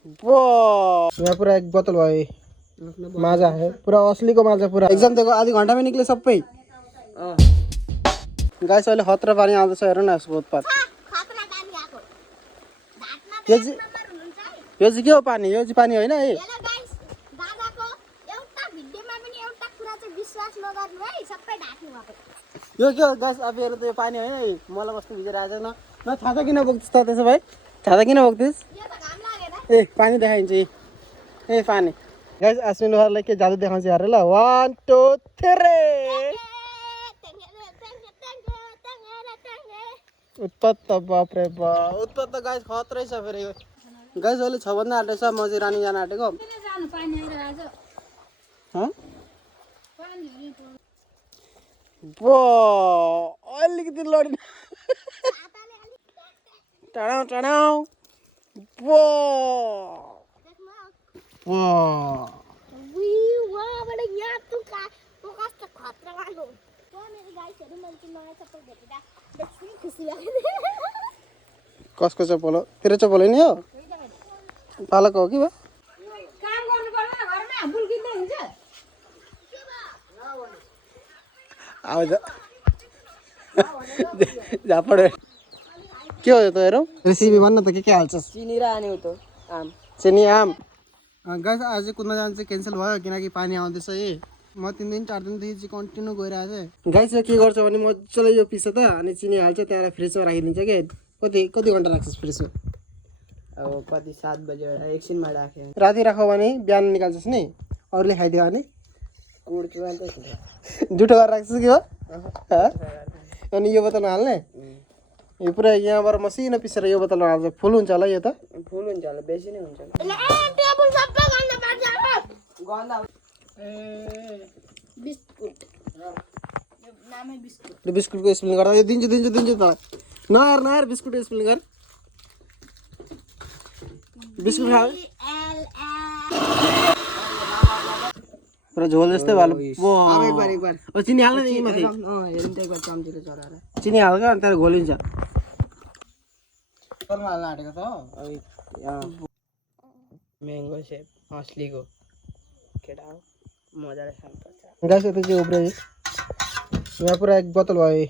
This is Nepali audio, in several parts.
यहाँ पूरा एक बोतल भयो माजा है पूरा असली को माजा पूरा एग्जाम देखो आधी घंटा में निक्ले सबै गाइस अहिले खतरा पानी आउँदैछ हेर न यसको उत्पात यो चाहिँ के हो पानी यो चाहिँ पानी होइन है यो के हो गाइस अब हेर त यो पानी होइन है मलाई कस्तो भिजेर आएछ न छाता किन बोक्छस् त त्यसो भए छाता किन बोक्छस् ए पानी देखाइन्छ ए पानी गाइस आस्मिन वालालाई के जादु देखाउँछ हेर ल 1 2 3 उत्पात त बाप रे बाप उत्पात त गाइस खतरै छ फेरि गाइस अहिले 6 बज्न आँटेछ म चाहिँ रानी जान आँटेको अलिकति लडी टाढाउ टाढाउ कसको चप्पल हो तेरो चप्पल नि हो पालक हो कि बा झापड के हो त हेरौँ रेसिपी भन्न त के हाल्छस् चिनी र आने हो त आम चिनी आम गाइस आज कुद्न जानु चाहिँ क्यान्सल भयो किनकि पानी आउँदैछ है म 3 दिन 4 दिनदेखि चाहिँ कन्टिन्यू गइरहेको थिएँ गाइस के गर्छ भने मजाले यो पिस्छ त अनि चिनी हाल्छ त्यहाँबाट फ्रिजमा राखिदिन्छ के कति घन्टा राख्छस् फ्रिजमा अब कति 7 बजे एकछिनमा राखे राति राखौ भने बिहान निकाल्छस् नि अरूले खाइदियो भने कुड्छु अन्त जुठो गरेर राख्छस् कि हो अनि यो बोतलमा हाल्ने यो पुरा यहाँबाट मसिनो पिसेर यो बोतलमा हाल्छ फुल हुन्छ होला यो त फुल हुन्छ होला बेसी नै हुन्छ बिस्कुटको स्पेलिङ गर्दा यो दिन्छु त नहेर बिस्कुटको स्पेलिङ गर बिस्कुट खा पुरा झोल जस्तै भालो एक बार चिनी हाल्न नि माथि हेरौँ त एक बार चम्चीले चढाएर चिनी हाल्छ अनि त्यहाँ घोलिन्छ हाल्न आँटेको छ म्याङ्गो सेप असलीको केटा हो मजाले खानुपर्छ गाइस यता चाहिँ उब्रे यहाँ पुरा एक बोतल भयो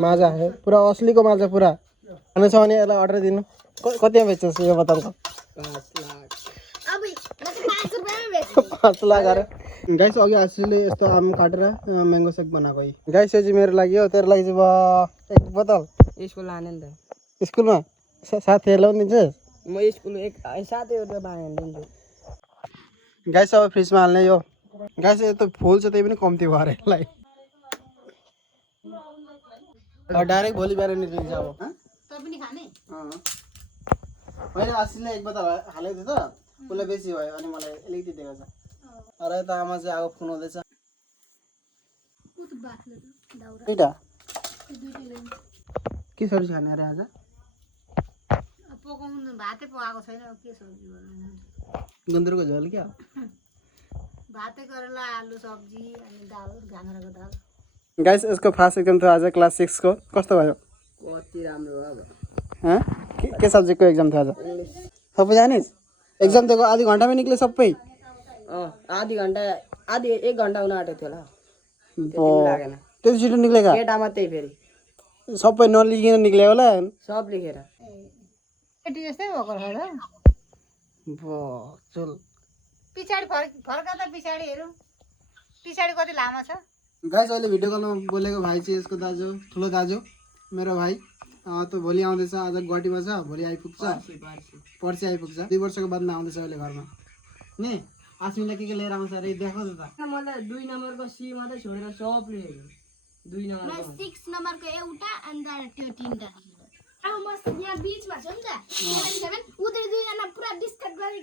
माजा है पुरा असलीको माजा पुरा खानु छ भने यसलाई अर्डर दिनु कतिमा बेच्छस् यो बोतलको 5 लाख अरे गाइस अघि आशीले यस्तो आम काटेर म्याङ्गो सेक बनाएको है गाइस यो चाहिँ मेरो लागि हो तेरो लागि चाहिँ एक बोतल स्कुल लाने नि त स्कुलमा साथीहरूलाई पनि दिन्छस् म स्कुल एक साथीहरू बाँडेर दिन्छु गाइस अब फ्रिजमा हाल्ने यो गाइस यो त फुल छ त्यही पनि कम्ती भएर यसलाई डाइरेक्ट भोलि बिहान निस्किन्छ अब होइन आशीले एक बोतल हालेको थियो त उसलाई बेसी भयो अनि मलाई अलिकति दिएको छ अरे यता आमा चाहिँ आगो फुनाउँदैछ दुईटा के सब्जी खाने अरे आज पकाउनु भातै पकाएको छैन के सब्जी बनाउनु गुन्द्रुकको झोल क्या भातै करेला आलु सब्जी अनि दाल घाँग्राको दाल गाइस यसको फर्स्ट एक्जाम थियो आज क्लास 6 को कस्तो भयो कति राम्रो भयो अब के सब्जेक्टको एक्जाम थियो आज सबै जानिस् एक्जाम दिएको आधी घन्टामै निक्ले सबै आधी घन्टा 1 घन्टा हुन आँटेको थियो होला लागेन त्यति छिटो निक्लेका केटा मात्रै फेरि सबै नलिकन निक्ले होला सब लेखेर केटी जस्तै भएको र चल पछाडि फर्का त पछाडि हेरौँ पछाडि कति लामो छ गाइस अहिले भिडियो कलमा बोलेको भाइ चाहिँ यसको दाजु ठुलो दाजु मेरो भाइ त भोलि आउँदैछ आज गुवाहाटीमा छ भोलि आइपुग्छ पर्सि आइपुग्छ 2 वर्षको बादमा आउँदैछ अहिले घरमा नि आस्मिनलाई के लिएर आउँछ अरे देखो त मलाई 2 नम्बरको सी मात्रै छोडेर सब लेखेको 2 नम्बरको 6 नम्बरको एउटा अनि त्यो 3टा अब म यहाँ बीचमा छु नि त उतै 2 जना पुरा डिस्कस गरि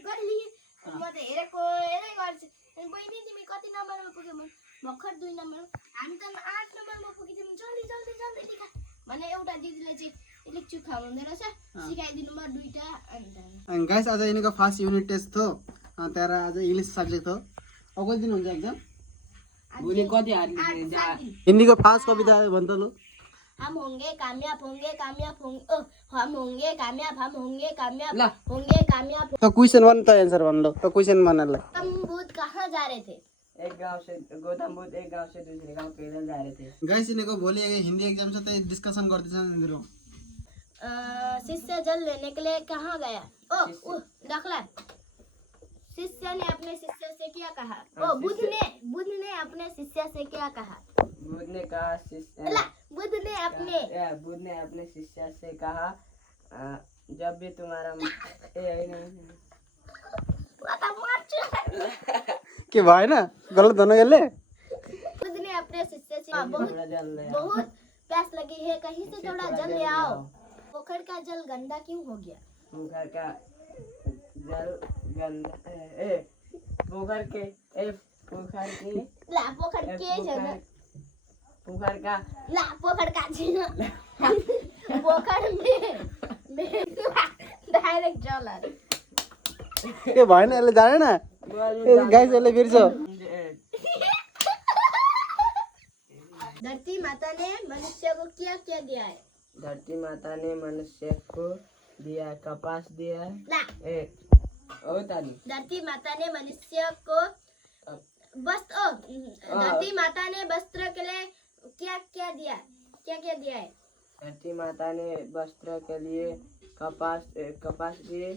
म त हेरेको हेरै गर्छु अनि बहिनी तिमी कति नम्बरमा पुग्यौ म भर्खर 2 नम्बर हामी त 8 नम्बरमा पुगिदियौ जल्दी जल्दी जल्दी लेखा भने एउटा दिदीले चाहिँ इलेक्ट्रिक खानु हुँदै रहेछ सिकाइदिनु म 2टा अनि गाइस आज यिनीको फर्स्ट युनिट टेस्ट थियो त्यहाँ आज इंग्लिश सब्जेक्ट हो अब कति दिन हुन्छ एक्जाम भोलि कति हाल्ने हिन्दीको फर्स्ट कविता भन् त लु हम होंगे कामयाब होंगे हम होंगे कामयाब ला। होंगे कामयाब। तो क्वेश्चन 1 तो आंसर वन लो तो क्वेश्चन 1 अलग हम बुद्ध कहाँ जा रहे थे? एक गांव से गौतम बुद्ध एक गांव से दूसरे गांव पैदल जा रहे थे। गाइस इनको बोलिए हिंदी एग्जाम से तो डिस्कशन करते छन् इनीहरु शिष्य जल लेने के लिए कहाँ गया? दाखला शिष्य ने अपने शिष्य से क्या कहा? बुद्ध ने अपने शिष्य से क्या कहा? बुद्ध ने कहा बुद्ध ने अपने शिष्य से कहा जब भी तुम्हारा के भयो ना गलत दोनों गेले बुद्ध ने अपने शिष्य से बहुत प्यास लगी है, कहीं से थोड़ा जल ले आओ। पोखर का जल गंदा क्यों हो गया? पोखर का जल गंदा पोखर के पोखर में डायरेक्ट जल आ के भयो ना यसले जाने ना गाइस यसले बिर्छ धरती माता ने मनुष्य को क्या क्या दिया है? धरती माता ने मनुष्य को दिया कपास दिया धरती माता ने मनुष्य को धरती माता ने वस्त्र के लिए क्या क्या दिया है? धरती माता ने वस्त्र के लिए कपास दिए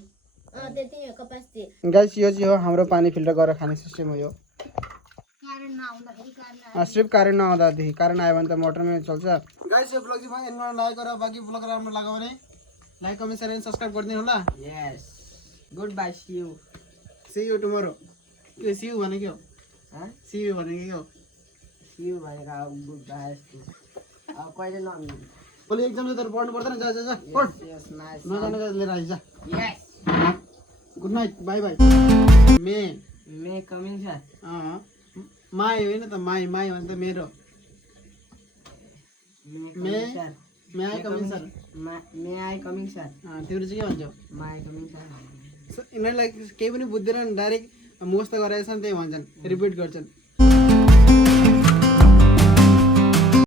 देती है कपास दिए। गाइस यो चाहिँ हो हाम्रो पानी फिल्टर गरेर खाने सिस्टम हो यो कारण नहुँदाखेरि कारण सिर्फ कारण नहुँदादेखि कारण आयो भने त मोटरमै चल्छ गाइस यो ब्लग चाहिँ एन्डमा लाइक गरेर बाँकी ब्लग राम्रो लाग्यो भने like comment share and subscribe गरिदिनु होला yes good bye see you tomorrow के सी यू भने के हो सी यू भने के हो भनेको गुड बाय अब कहिले नमिल्ने भोलि एक्जाम चाहिँ तर पढ्नु पर्दैन जा जा जा पढ यस नाइस नजाने लिएर आइज जा yes good night bye bye may coming sir my होइन त माई भने त मेरो may I coming sir may I coming sir तिम्रो चाहिँ के भन्छौ माई कमिङ सर यिनीहरूलाई केही पनि बुझ्दैन डाइरेक्ट मुखस्त गराएछन् त्यही भन्छन् रिपिट गर्छन्